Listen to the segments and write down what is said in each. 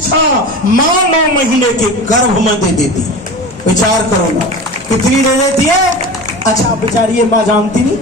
माँ 9 महीने के गर्भ में दे देती। विचार करो ना, कितनी दे देती है। अच्छा बेचारी ये माँ जानती नहीं,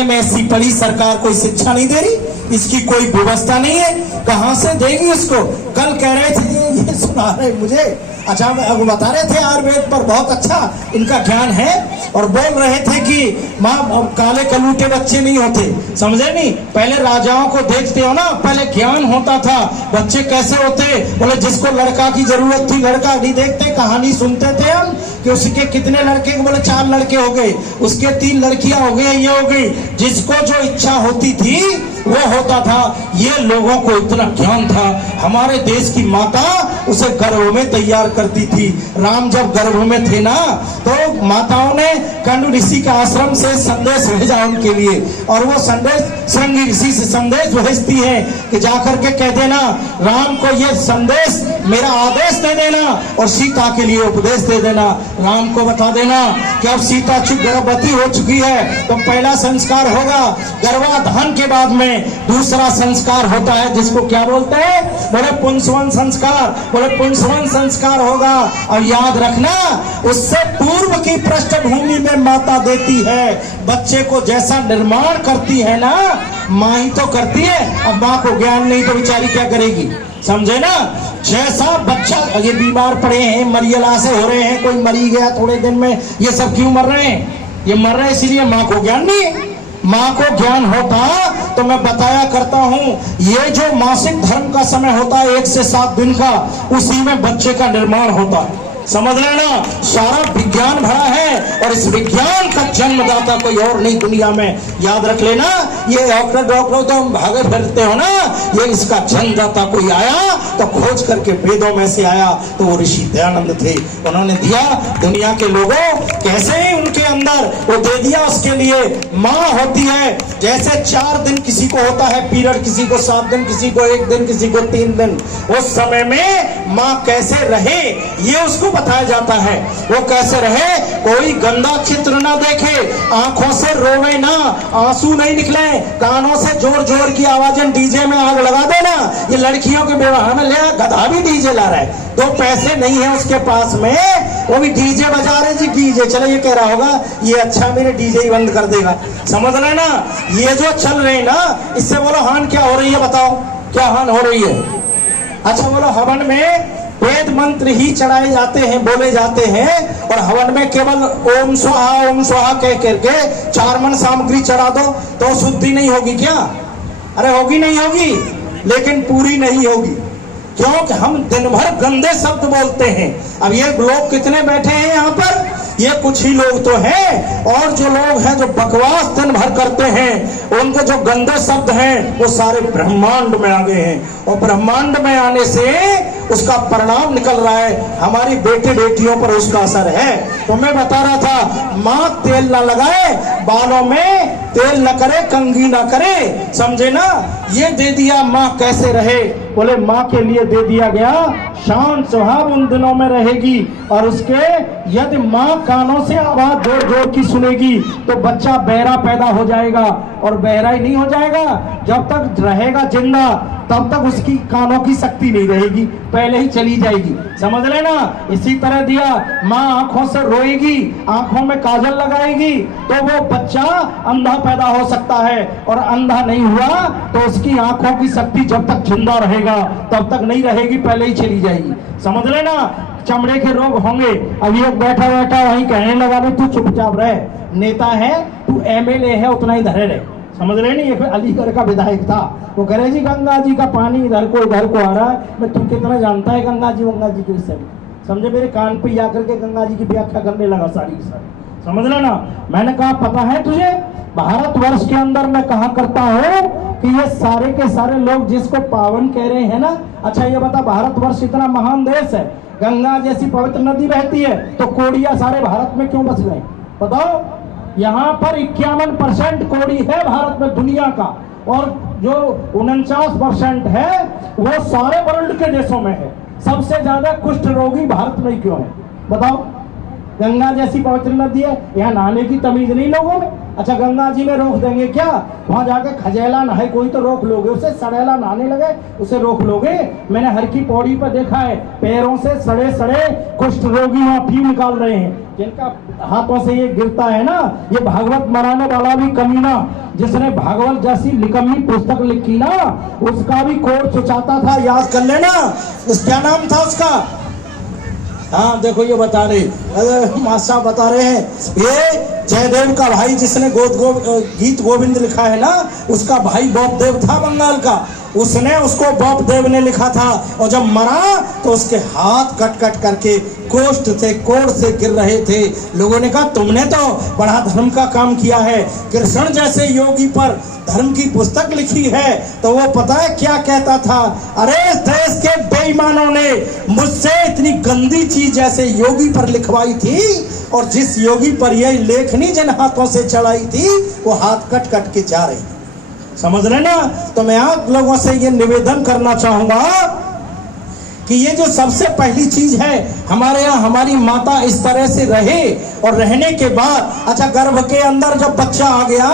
MSc पढ़ी, सरकार कोई शिक्षा नहीं दे रही, इसकी कोई व्यवस्था नहीं है, कहां से देगी उसको। कल कह रहे थे, ये सुना रहे मुझे, अच्छा वो बता रहे थे आयुर्वेद पर बहुत अच्छा इनका ज्ञान है, और बोल रहे थे कि माँ काले कलूटे बच्चे नहीं होते, समझे नहीं। पहले राजाओं को देखते हो ना, पहले ज्ञान होता था, बच्चे कैसे होते, बोले जिसको लड़का की जरूरत थी लड़का नहीं देखते, कहानी सुनते थे हम कि उसके कितने लड़के, बोले 4 लड़के हो गए, उसके 3 लड़कियां हो गई, ये हो गई, जिसको जो इच्छा होती थी वो होता था। ये लोगों को इतना ज्ञान था। हमारे देश की माता उसे गर्भ में तैयार करती थी। राम जब गर्भ में थे ना, तो माताओं ने कंडु ऋषि का आश्रम से संदेश भेजा उनके लिए, और वो संदेश श्रृंगी ऋषि से संदेश भेजती है कि जाकर के कह देना राम को ये संदेश, मेरा आदेश दे देना, और सीता के लिए उपदेश दे देना। राम को बता देना कि अब सीता गर्भवती हो चुकी है, तो पहला संस्कार होगा गर्भाधान के बाद में दूसरा संस्कार होता है, जिसको क्या बोलते हैं, बोले पुंसवन संस्कार, बोले पुंसवन संस्कार होगा। और याद रखना, उससे पूर्व की पृष्ठभूमि में माता देती है बच्चे को, जैसा निर्माण करती है ना माँ ही तो करती है। अब माँ को ज्ञान नहीं तो बेचारी क्या करेगी, समझे ना। जैसा बच्चा, ये बीमार पड़े हैं, मरियला से हो रहे हैं, कोई मरी गया थोड़े दिन में, ये सब क्यों मर रहे हैं, ये मर रहे हैं इसीलिए माँ को ज्ञान नहीं है। माँ को ज्ञान होता तो मैं बताया करता हूँ, ये जो मासिक धर्म का समय होता है 1 से 7 दिन का, उसी में बच्चे का निर्माण होता है। समझ लेना, सारा विज्ञान भरा है, और इस विज्ञान का जन्मदाता कोई और नहीं दुनिया में। याद रख लेना, ये डॉक्टर तो हम भागे फिरते हो ना, ये इसका जन्मदाता कोई आया तो खोज करके वेदों में से आया, तो वो ऋषि दयानंद थे। उन्होंने दिया दुनिया के लोगों, कैसे ही उनके अंदर वो दे दिया। उसके लिए माँ होती है, जैसे 4 दिन किसी को होता है पीरियड, किसी को 7 दिन, किसी को 1 दिन, किसी को 3 दिन, उस समय में माँ कैसे रहे ये उसको बताया जाता है। वो कैसे रहे, कोई गंदा चित्र ना देखे, आंखों से रोवे ना, आंसू नहीं निकले, कानों से जोर जोर की आवाजें, डीजे में आग लगा देना। ये लड़कियों के विवाह में ले, गधा भी डीजे ला रहा है, 2 पैसे नहीं है उसके पास में, वो भी डीजे बजा रहे जी, डीजे चले। ये कह रहा होगा ये अच्छा मेरे डीजे ही बंद कर देगा, समझ रहे ना। ये जो चल रहे हैं ना, इससे बोलो हान क्या हो रही है, बताओ क्या हान हो रही है। अच्छा बोलो, हवन में वेद मंत्र ही चढ़ाए जाते हैं, बोले जाते हैं, और हवन में केवल ओम स्वाहा कह करके 4 मन सामग्री चढ़ा दो तो शुद्धि नहीं होगी क्या? अरे होगी नहीं होगी, लेकिन पूरी नहीं होगी, क्योंकि हम दिन भर गंदे शब्द बोलते हैं। अब ये लोग कितने बैठे हैं यहाँ पर, ये कुछ ही लोग तो हैं, और जो लोग हैं जो बकवास दिन भर करते हैं, उनके जो गंदे शब्द हैं वो सारे ब्रह्मांड में आ गए हैं, और ब्रह्मांड में आने से उसका परिणाम निकल रहा है, हमारी बेटे बेटियों पर उसका असर है। तो मैं बता रहा था, माँ तेल ना लगाए, बालों में तेल न करे, कंघी ना करे, समझे ना। ये दे दिया, माँ कैसे रहे, बोले माँ के लिए दे दिया गया शांत स्वभाव उन दिनों में रहेगी, और उसके यदि माँ कानों से आवाज जोर जोर की सुनेगी तो बच्चा बहरा पैदा हो जाएगा, और बहरा ही नहीं हो जाएगा, जब तक रहेगा जिंदा तब तक उसकी कानों की शक्ति नहीं रहेगी, पहले ही चली जाएगी, समझ लेना। इसी तरह दिया, माँ आंखों से रोएगी, आंखों में काजल लगाएगी तो वो बच्चा अंधा पैदा हो सकता है, और अंधा नहीं हुआ तो उसकी आंखों की शक्ति जब तक जिंदा रहेगा तब तक नहीं रहेगी, पहले ही चली जाएगी, समझ लेना। चमड़े के रोग होंगे, अब ये बैठा बैठा वहीं कहने लगा नहीं, तू चुपचाप रहे, नेता है तू, MLA है, उतना ही धरे रहे, समझ रहे नहीं। एक अलीगढ़ का विधायक था, वो कह रहे जी गंगा जी का पानी इधर को आ रहा है, मैं तू कितना जानता है गंगा जी के विषय में, समझे। मेरे कान पे आकर के गंगा जी की व्याख्या करने लगा सारी की सारी, समझ लेना। मैंने कहा पता है तुझे, भारतवर्ष के अंदर मैं कहा करता हूँ कि ये सारे के सारे लोग जिसको पावन कह रहे हैं ना, अच्छा ये बता, भारतवर्ष इतना महान देश है, गंगा जैसी पवित्र नदी बहती है, तो कोड़िया सारे भारत में क्यों बस गए बताओ। यहाँ पर 51% कोड़ी है भारत में दुनिया का, और जो 49% है वो सारे वर्ल्ड के देशों में है। सबसे ज्यादा कुष्ठ रोगी भारत में क्यों है बताओ। गंगा जैसी पवित्र नदी है, यहाँ नहाने की तमीज नहीं लोगों में। अच्छा गंगा जी में रोक देंगे क्या? वहां जाके खजेला नहाए कोई तो रोक लोगे उसे, सड़ेला नहाने लगे उसे रोक लोगे? मैंने हर की पौड़ी पर देखा है पैरों से सड़े सड़े कुष्ठ रोगी वहां पी निकाल रहे हैं, जिनका हाथों से ये गिरता है ना, ये भागवत मराने वाला भी कमीना जिसने भागवत जैसी निकम्मी पुस्तक लिखी ना, उसका भी कोट सुचाता था, याद कर लेना। उस क्या नाम था उसका? हाँ देखो ये बता रहे, अरे मासा बता रहे हैं, ये जयदेव का भाई जिसने गीत गोविंद लिखा है ना, उसका भाई बॉपदेव था बंगाल का, उसने उसको बॉपदेव ने लिखा था। और जब मरा तो उसके हाथ कट कट करके कोष्ठ से कोड़ से गिर रहे थे। लोगों ने कहा तुमने तो बड़ा धर्म का काम किया है, कृष्ण जैसे योगी पर धर्म की पुस्तक लिखी है। तो वो पता है क्या कहता था? अरे इस देश के बेईमानों ने मुझसे इतनी गंदी चीज जैसे योगी पर लिखवाई थी, और जिस योगी पर यह लेखनी जिन हाथों से चढ़ाई थी वो हाथ कट कट के जा रही। समझ रहे ना? तो मैं आप लोगों से ये निवेदन करना चाहूंगा कि ये जो सबसे पहली चीज है हमारे यहाँ, हमारी माता इस तरह से रहे, और रहने के बाद अच्छा गर्भ के अंदर जब बच्चा आ गया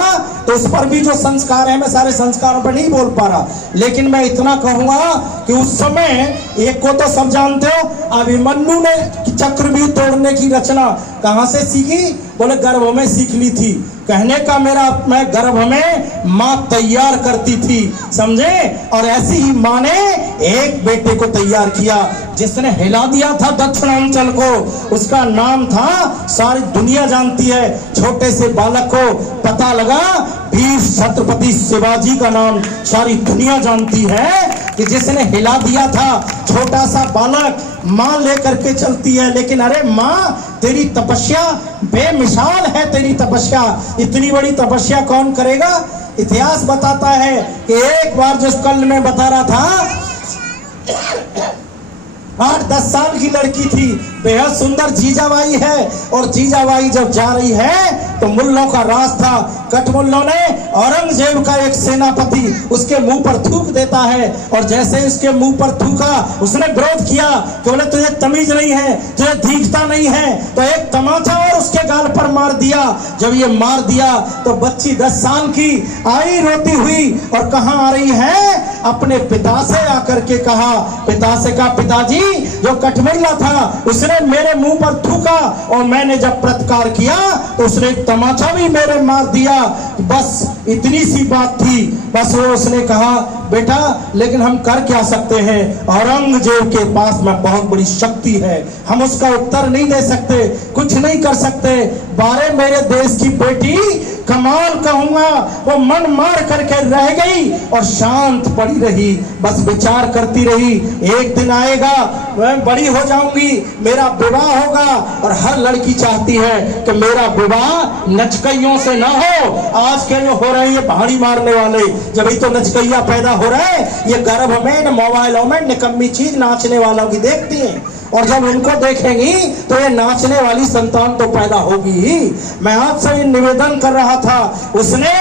तो उस पर भी जो संस्कार है, मैं सारे संस्कारों पर नहीं बोल पा रहा, लेकिन मैं इतना कहूंगा कि उस समय एक को तो सब जानते हो, अभिमन्यु ने चक्रव्यूह तोड़ने की रचना कहां से सीखी? बोले गर्भ में सीख ली थी। कहने का मेरा, मैं गर्भ में माँ तैयार करती थी, समझे? और ऐसी ही माँ ने एक बेटे को तैयार किया जिसने हिला दिया था दक्षिणांचल को। उसका नाम था, सारी दुनिया जानती है, छोटे से बालक को पता लगा वीर छत्रपति शिवाजी का नाम सारी दुनिया जानती है कि जिसने हिला दिया था। छोटा सा बालक माँ लेकर के चलती है, लेकिन अरे माँ तेरी तपस्या बेमिसाल है, तेरी तपस्या, इतनी बड़ी तपस्या कौन करेगा? इतिहास बताता है कि एक बार जिस कल में बता रहा था, 8-10 साल की लड़की थी, बेहद सुंदर जीजाबाई है, और जीजाबाई जब जा रही है तो मुल्लों का राज था। कठमुल्लों ने औरंगजेब का एक सेनापति उसके मुंह पर थूक देता है, और जैसे उसके मुंह पर थूका उसने विरोध किया कि बोले तुझे तमीज नहीं है, तुझे दिखता नहीं है, तो एक तमाचा और उसके गाल पर मार दिया। जब ये मार दिया तो बच्ची 10 साल की आई रोती हुई, और कहाँ आ रही है? अपने पिता से आकर के कहा, पिता से कहा पिताजी जो कठमुल्ला था उसने मेरे मुंह पर थूका, और मैंने जब प्रतिकार किया तो उसने तमाचा भी मेरे मार दिया। बस इतनी सी बात थी। बस वो उसने कहा बेटा लेकिन हम कर क्या सकते हैं, औरंगजेब के पास में बहुत बड़ी शक्ति है, हम उसका उत्तर नहीं दे सकते, कुछ नहीं कर सकते। बारे मेरे देश की बेटी कमाल कहूंगा, वो मन मार करके रह गई और शांत पड़ी रही, बस विचार करती रही, एक दिन आएगा मैं बड़ी हो जाऊंगी, मेरा विवाह होगा। और हर लड़की चाहती है कि मेरा विवाह नचकइयों से ना हो। आज के जो हो रहे हैं ये पहाड़ी मारने वाले, जब ही तो नचकइया पैदा हो रहे हैं, ये गर्भ में मोबाइलों में निकम्मी चीज नाचने वालों की देखती हैं, और जब उनको देखेंगी तो ये नाचने वाली संतान तो पैदा होगी ही। मैं आपसे निवेदन कर रहा था, उसने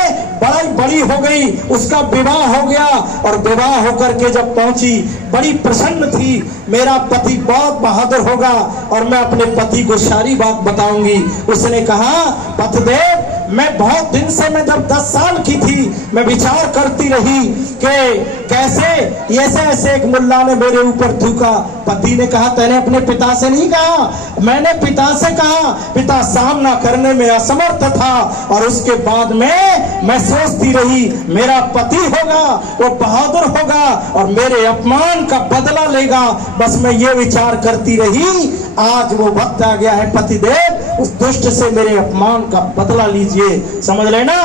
बड़ी हो गई, उसका विवाह हो गया, और विवाह होकर के जब पहुंची बड़ी प्रसन्न थी, मेरा पति बहुत बहादुर होगा और मैं अपने पति को सारी बात बताऊंगी। उसने कहा पतिदेव मैं बहुत दिन से, मैं जब 10 साल की थी मैं विचार करती रही कि कैसे ऐसे ऐसे एक मुल्ला ने मेरे ऊपर थूका। पति ने कहा तैने अपने पिता से नहीं कहा? मैंने पिता से कहा, पिता सामना करने में असमर्थ था, और उसके बाद में मैं सोचती रही मेरा पति होगा, वो बहादुर होगा और मेरे अपमान का बदला लेगा। बस मैं ये विचार करती रही, आज वो वक्त आ गया है पतिदेव, उस दुष्ट से मेरे अपमान का बदला लीजिए। समझ लेना,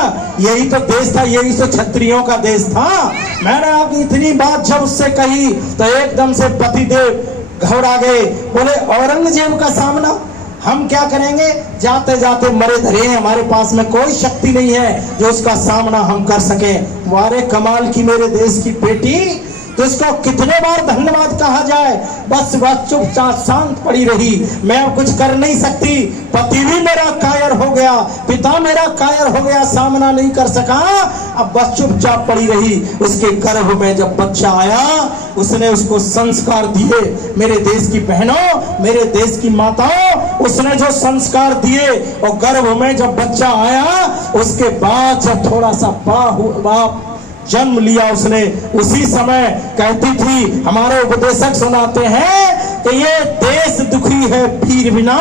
यही तो देश था, यही तो क्षत्रियों का देश था। मैंने आप इतनी बात जब उससे कही तो एकदम से पतिदेव घबरा गए, बोले औरंगजेब का सामना हम क्या करेंगे, जाते जाते मरे धरे हैं, हमारे पास में कोई शक्ति नहीं है जो उसका सामना हम कर सके। वारे कमाल की मेरे देश की बेटी, उसको कितने बार धन्यवाद कहा जाए। बस वह चुपचाप शांत पड़ी रही। मैं अब कुछ कर नहीं सकती, पति भी मेरा कायर हो गया, पिता मेरा कायर हो गया, सामना नहीं कर सका, अब बस चुपचाप पड़ी रही। उसके गर्भ में जब बच्चा आया, उसने उसको संस्कार दिए। मेरे देश की बहनों, मेरे देश की माताओं, उसने जो संस्कार दिए और गर्भ में जब बच्चा आया, उसके बाद जब थोड़ा सा बड़ा हुआ, जन्म लिया उसने, उसी समय कहती थी, हमारे उपदेशक सुनाते हैं कि ये देश दुखी है पीर बिना,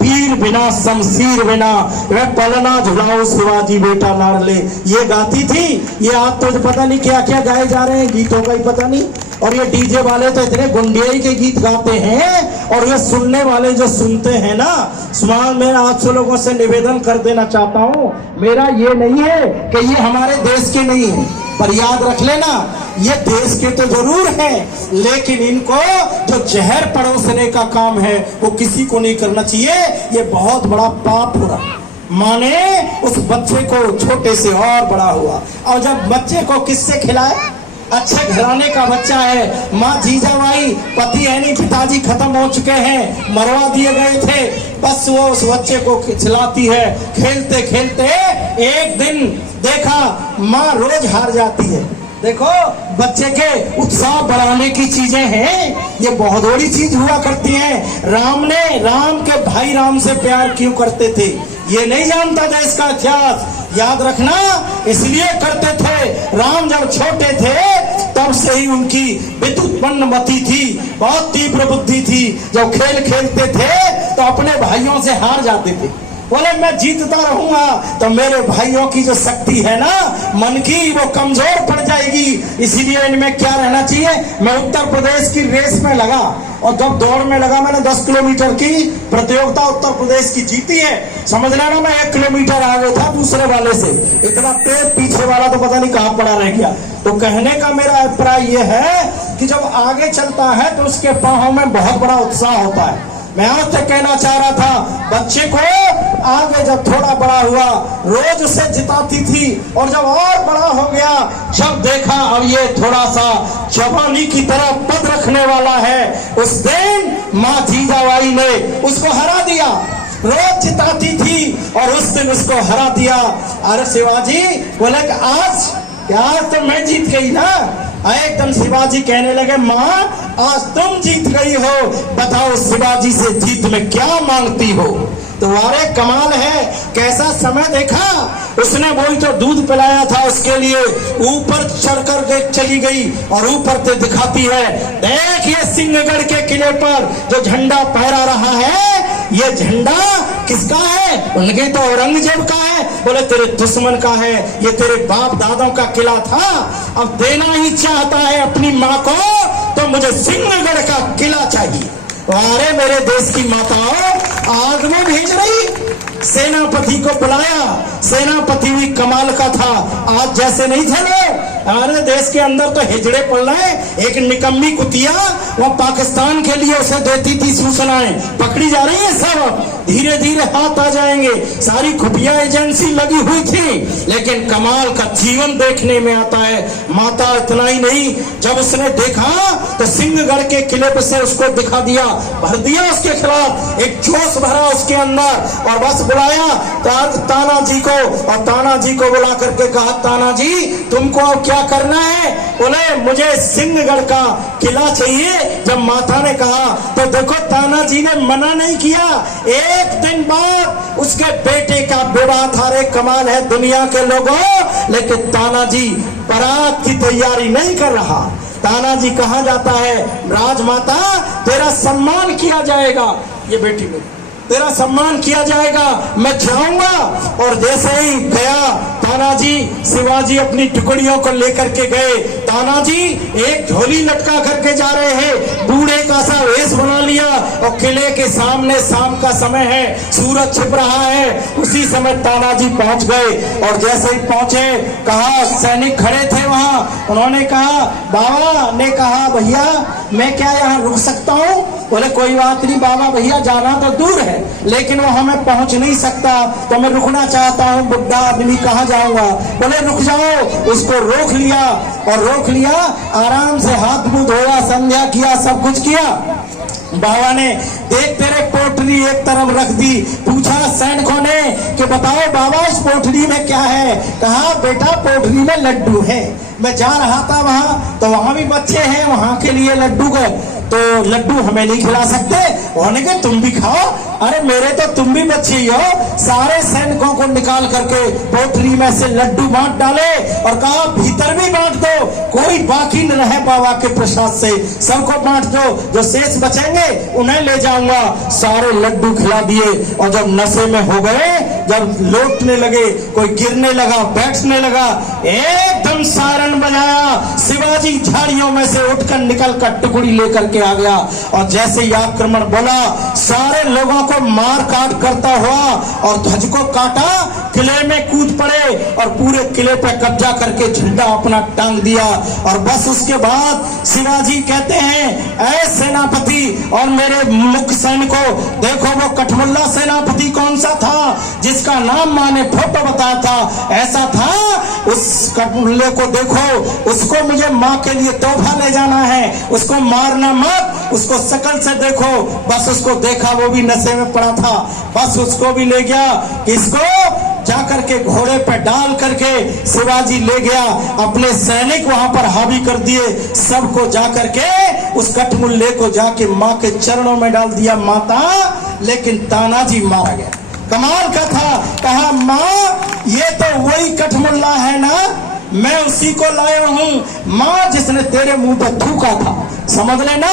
पीर बिना शमशीर बिना, वे पलना झुलाओ शिवाजी बेटा लाडले, ये गाती थी। ये आज तो पता नहीं क्या क्या गाए जा रहे हैं, गीतों का ही पता नहीं। और ये डीजे वाले तो इतने गुंडियाई के गीत गाते हैं, और ये सुनने वाले जो सुनते हैं ना, सुमान, मैं आपसे लोगों से निवेदन कर देना चाहता हूँ, मेरा ये नहीं है कि ये हमारे देश के नहीं है, पर याद रख लेना, ये देश के तो जरूर हैं, लेकिन इनको जो जहर परोसने का काम है वो किसी को नहीं करना चाहिए। ये बहुत बड़ा पाप हो रहा। माँ ने उस बच्चे को छोटे से और बड़ा हुआ, और जब बच्चे को किससे खिलाए, अच्छे घराने का बच्चा है, माँ जीजाबाई, पति है नहीं, पिताजी खत्म हो चुके हैं, मरवा दिए गए थे, बस वो उस बच्चे को खिलाती है। खेलते खेलते एक दिन देखा माँ रोज हार जाती है। देखो, बच्चे के उत्साह बढ़ाने की चीजें हैं, ये बहुत बड़ी चीज हुआ करती हैं। राम के भाई राम से प्यार क्यों करते थे, ये नहीं जानता देश का इतिहास, याद रखना, इसलिए करते थे। राम जब छोटे थे तब से ही उनकी विद्युत्पन्न मति थी, बहुत तीव्र बुद्धि थी। जब खेल खेलते थे तो अपने भाइयों से हार जाते थे, बोले मैं जीतता रहूंगा तो मेरे भाइयों की जो शक्ति है ना मन की, वो कमजोर पड़ जाएगी, इसीलिए इनमें क्या रहना चाहिए। मैं उत्तर प्रदेश की रेस में लगा, और जब दौड़ में लगा, मैंने 10 किलोमीटर की प्रतियोगिता उत्तर प्रदेश की जीती है। समझ लेना, मैं 1 किलोमीटर आगे था दूसरे वाले से, इतना तेज पीछे वाला तो पता नहीं कहाँ पड़ा रह गया। तो कहने का मेरा अभिप्राय ये है कि जब आगे चलता है तो उसके पांव में बहुत बड़ा उत्साह होता है। मैं आज तक कहना चाह रहा था, बच्चे को आगे जब थोड़ा बड़ा हुआ, रोज उसे जिताती थी, और जब और बड़ा हो गया, जब देखा अब ये थोड़ा सा जवानी की तरह पद रखने वाला है, उस दिन माँ जीजाबाई ने उसको हरा दिया। रोज जिताती थी और उस दिन उसको हरा दिया। अरे शिवाजी बोले कि आज तो मैं जीत गई ना। एकदम शिवाजी कहने लगे, माँ आज तुम जीत गई हो, बताओ शिवाजी से जीत में क्या मांगती हो। तो अरे कमाल है, कैसा समय देखा, उसने वही तो दूध पिलाया था उसके लिए, ऊपर चढ़कर देख चली गई और ऊपर से दिखाती है, देख ये सिंहगढ़ के किले पर जो झंडा फहरा रहा है, ये झंडा किसका है? उनके तो औरंगजेब का है। बोले तेरे दुश्मन का है, ये तेरे बाप दादों का किला था, अब देना ही चाहता है अपनी माँ को, तो मुझे सिंहगढ़ का किला चाहिए। अरे मेरे देश की माताओं, आग में भेज रही, सेनापति को बुलाया, सेनापति भी कमाल का था, आज जैसे नहीं थे लोग। अरे देश के अंदर तो हिजड़े पड़ रहे, एक निकम्मी कुतिया वो पाकिस्तान के लिए उसे देती थी सूचनाएं, पकड़ी जा रही है, सब धीरे धीरे हाथ आ जाएंगे, सारी खुफिया एजेंसी लगी हुई थी, लेकिन कमाल का जीवन देखने में आता है। माता इतना ही नहीं, जब उसने देखा तो सिंहगढ़ के किले पर से उसको दिखा दिया, भर दिया उसके खिलाफ, एक जोश भरा उसके अंदर, और बस बुलाया ताना जी को, और ताना जी को बुला करके कहा, ताना जी तुमको अब क्या करना है? बोले मुझे सिंहगढ़ का किला चाहिए। जब माता ने कहा तो देखो ताना जी ने मना नहीं किया। एक दिन बाद उसके बेटे का विवाह था। रे कमाल है दुनिया के लोगों, लेकिन ताना जी बारात की तैयारी नहीं कर रहा। ताना जी कहा जाता है, राजमाता तेरा सम्मान किया जाएगा, ये बेटी में तेरा सम्मान किया जाएगा, मैं जाऊंगा। और जैसे ही गया तानाजी, शिवाजी अपनी टुकड़ियों को लेकर के गए। तानाजी एक झोली लटका करके जा रहे हैं, बूढ़े का सा वेश बना लिया, और किले के सामने शाम का समय है, सूरज छिप रहा है। उसी समय तानाजी पहुंच गए, और जैसे ही पहुंचे, कहा, सैनिक खड़े थे वहां, उन्होंने कहा, बाबा ने कहा, भैया मैं क्या यहाँ रुक सकता हूँ? बोले कोई बात नहीं बाबा भैया, जाना तो दूर है लेकिन वहां मैं पहुंच नहीं सकता, तो मैं रुकना चाहता हूँ, बुढ़ा आदमी कहाँ जाऊंगा? बोले रुक जाओ। उसको रोक लिया और रोक लिया, आराम से हाथ मुंह धोया, संध्या किया, सब कुछ किया। बाबा ने देख तेरे पोटली एक तरफ रख दी, पूछा सैनिकों ने कि बताओ बाबा इस पोटली में क्या है? कहा बेटा पोटली में लड्डू है। मैं जा रहा था वहां तो वहां भी बच्चे हैं, वहां के लिए लड्डू को तो लड्डू हमें नहीं खिला सकते, उन्होंने कहा तुम भी खाओ। अरे मेरे तो तुम भी बच्चे ही हो। सारे सैनिकों को निकाल करके पोटली में से लड्डू बांट डाले और कहा भीतर भी बांट दो, कोई बाकी न रहे बाबा के प्रसाद से, सबको बांट दो, जो शेष बचेंगे उन्हें ले जाऊंगा। सारे लड्डू खिला दिए और जब नशे में हो गए, जब लौटने लगे, कोई गिरने लगा, बैठने लगा, एकदम सायरन बजाया, शिवाजी झाड़ियों में से उठकर निकल कर टुकड़ी लेकर के आ गया और जैसे ही आक्रमण बोला, सारे लोगों को मार काट करता हुआ और ध्वज को काटा, किले में कूद पड़े और पूरे किले पे कब्जा करके झंडा अपना टांग दिया। और बस उसके बाद शिवाजी कहते हैं, ऐ सेनापति और मेरे मुख्य सैनिकों, देखो वो कठमुल्ला सेनापति कौन सा था जिसका नाम मां ने फोटो बताया था, ऐसा था। उस कठमुल्ले को देखो, उसको मुझे माँ के लिए तोहफा ले जाना है, उसको मारना मत, उसको शकल से देखो। बस उसको देखा, वो भी नशे में पड़ा था, बस उसको भी ले गया। इसको जाकर के घोड़े पर डाल करके शिवाजी ले गया, अपने सैनिक वहां पर हावी कर दिए, सबको जाकर के उस कठमुल्ले को जाके माँ के चरणों में डाल दिया माता, लेकिन तानाजी मारा गया। कमाल का था, कहा माँ ये तो वही कठमुल्ला है ना, मैं उसी को लाया हूं माँ जिसने तेरे मुंह पर थूका था, समझ लेना।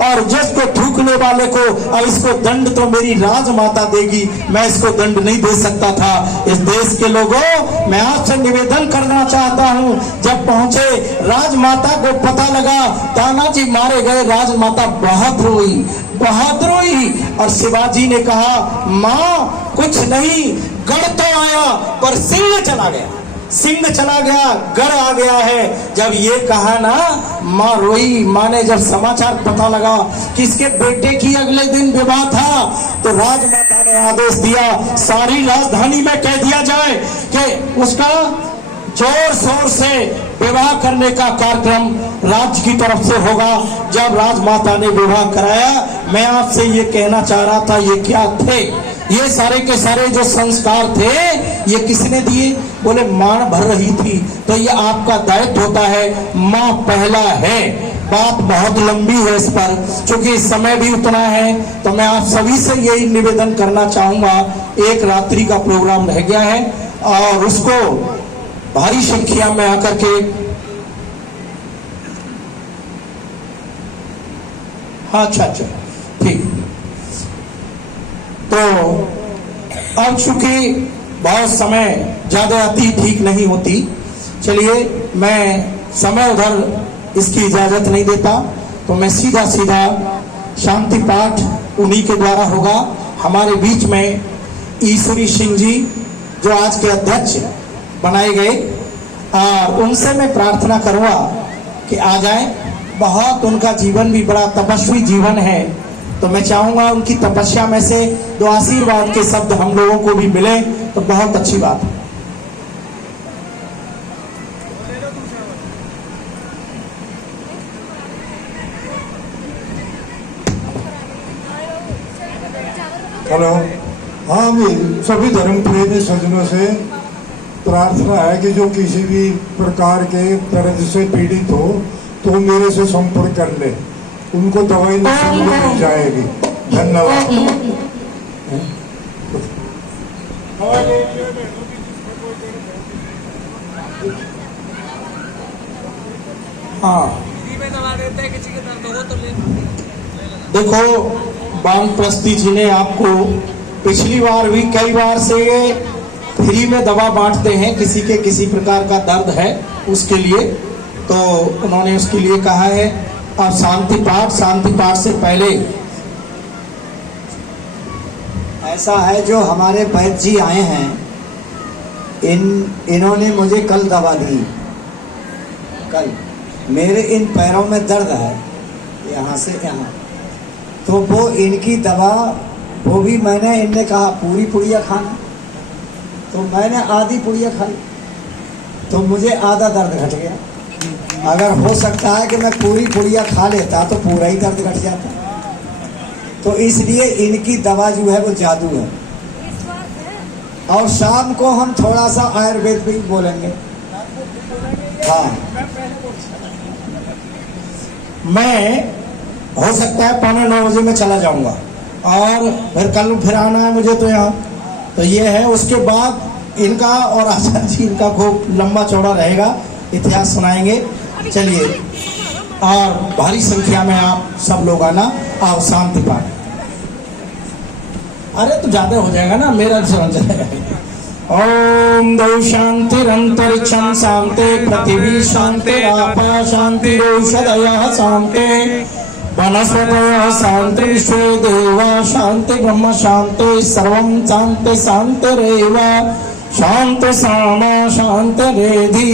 और जिसको थूकने वाले को अब इसको दंड तो मेरी राजमाता देगी, मैं इसको दंड नहीं दे सकता था। इस देश के लोगों, मैं आपसे निवेदन करना चाहता हूं, जब पहुंचे राजमाता को पता लगा तानाजी मारे गए, राजमाता बहुत रोई, बहुत रोई। और शिवाजी ने कहा माँ कुछ नहीं, गढ़ तो आया पर सिंह चला गया, सिंह चला गया, गढ़ आ गया है। जब ये कहा ना, माँ रोई। माँ ने जब समाचार पता लगा कि इसके बेटे की अगले दिन विवाह था, तो राजमाता ने आदेश दिया सारी राजधानी में कह दिया जाए कि उसका जोर शोर से विवाह करने का कार्यक्रम राज्य की तरफ से होगा। जब राजमाता ने विवाह कराया, मैं आपसे ये कहना चाह रहा था, ये क्या थे? ये सारे के सारे जो संस्कार थे, ये किसने दिए? बोले मां भर रही थी। तो ये आपका दायित्व होता है, मां पहला है। बात बहुत लंबी है इस पर, क्योंकि समय भी उतना है, तो मैं आप सभी से यही निवेदन करना चाहूंगा। एक रात्रि का प्रोग्राम रह गया है और उसको भारी संख्या में आकर के, हाँ अच्छा ठीक। तो अब चूंकि बहुत समय ज्यादा आती ठीक नहीं होती, चलिए मैं समय उधर इसकी इजाजत नहीं देता, तो मैं सीधा सीधा शांति पाठ उन्हीं के द्वारा होगा। हमारे बीच में ईश्वरी सिंह जी जो आज के अध्यक्ष बनाए गए, और उनसे मैं प्रार्थना करूंगा कि आ जाए। बहुत उनका जीवन भी बड़ा तपस्वी जीवन है, तो मैं चाहूंगा उनकी तपस्या में से दो आशीर्वाद के शब्द हम लोगों को भी मिले तो बहुत अच्छी बात है। हेलो, हाँ भी सभी धर्म प्रेमी सज्जनों से प्रार्थना है कि जो किसी भी प्रकार के दर्द से पीड़ित हो तो मेरे से संपर्क कर ले, उनको दवाई निःशुल्क मिल जाएगी। धन्यवाद। हाँ देखो, वानप्रस्थी जी ने आपको पिछली बार भी कई बार से ये फ्री में दवा बांटते हैं, किसी के किसी प्रकार का दर्द है उसके लिए, तो उन्होंने उसके लिए कहा है। अब शांति पाठ से पहले ऐसा है, जो हमारे वैद्य जी आए हैं, इन्होंने मुझे कल दवा दी। कल मेरे इन पैरों में दर्द है, यहाँ से यहाँ। तो वो इनकी दवा, वो भी मैंने, इनने कहा पूरी पुड़िया खाना, तो मैंने आधी पुड़िया खाई, तो मुझे आधा दर्द घट गया। अगर हो सकता है कि मैं पूरी पुड़िया खा लेता तो पूरा ही दर्द घट जाता। तो इसलिए इनकी दवा जो है वो जादू है। और शाम को हम थोड़ा सा आयुर्वेद भी बोलेंगे। हाँ, मैं हो सकता है 8:45 बजे में चला जाऊंगा और फिर कल फिर आना है मुझे तो यहाँ। तो ये है, उसके बाद इनका और आचार्य जी इनका खूब लंबा चौड़ा रहेगा, इतिहास सुनाएंगे। चलिए, और भारी संख्या में आप सब लोग आना। आओ शांति पाठ। अरे तो ज्यादा हो जाएगा ना, मेरा समझ जाएगा। ओम दौ शांतिरंतरिक्षं शांति पृथिवी शांतिरापः शांतिरौषधयः शांति वनस्पतयः शांति विश्वे देवा शांति ब्रह्म शांति सर्वं शांति शांतिरेव शांति सामा शांतिरेधि।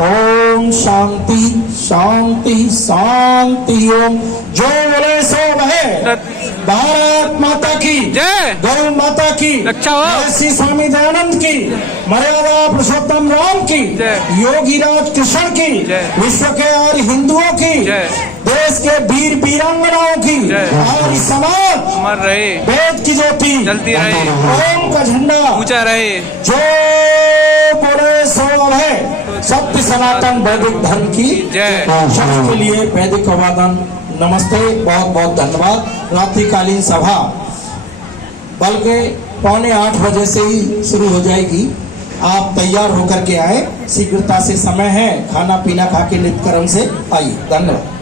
ओम शांति शांति शांति। ओम जो बोले सो बहे। भारत माता की जय। गौ माता की रक्षा हो। ऐसी स्वामी दयानंद की, मर्यादा पुरुषोत्तम राम की, जय। योगीराज कृष्ण की, जय। विश्व के आर्य हिंदुओं की, जय। देश के वीर वीरांगनाओं की, जय। आर्य समाज मर रहे, वेद की ज्योति जलती रहे, ओम का झंडा ऊंचा रहे। जो बोले सो है। सत्य सनातन वैदिक धर्म की जय। सबके लिए वैदिक अभिवादन, नमस्ते, बहुत बहुत धन्यवाद। रात्रिकालीन सभा बल्कि 7:45 बजे से ही शुरू हो जाएगी। आप तैयार होकर के आए, शीघ्रता से समय है, खाना पीना खा के नित्य कर्म से आइए। धन्यवाद।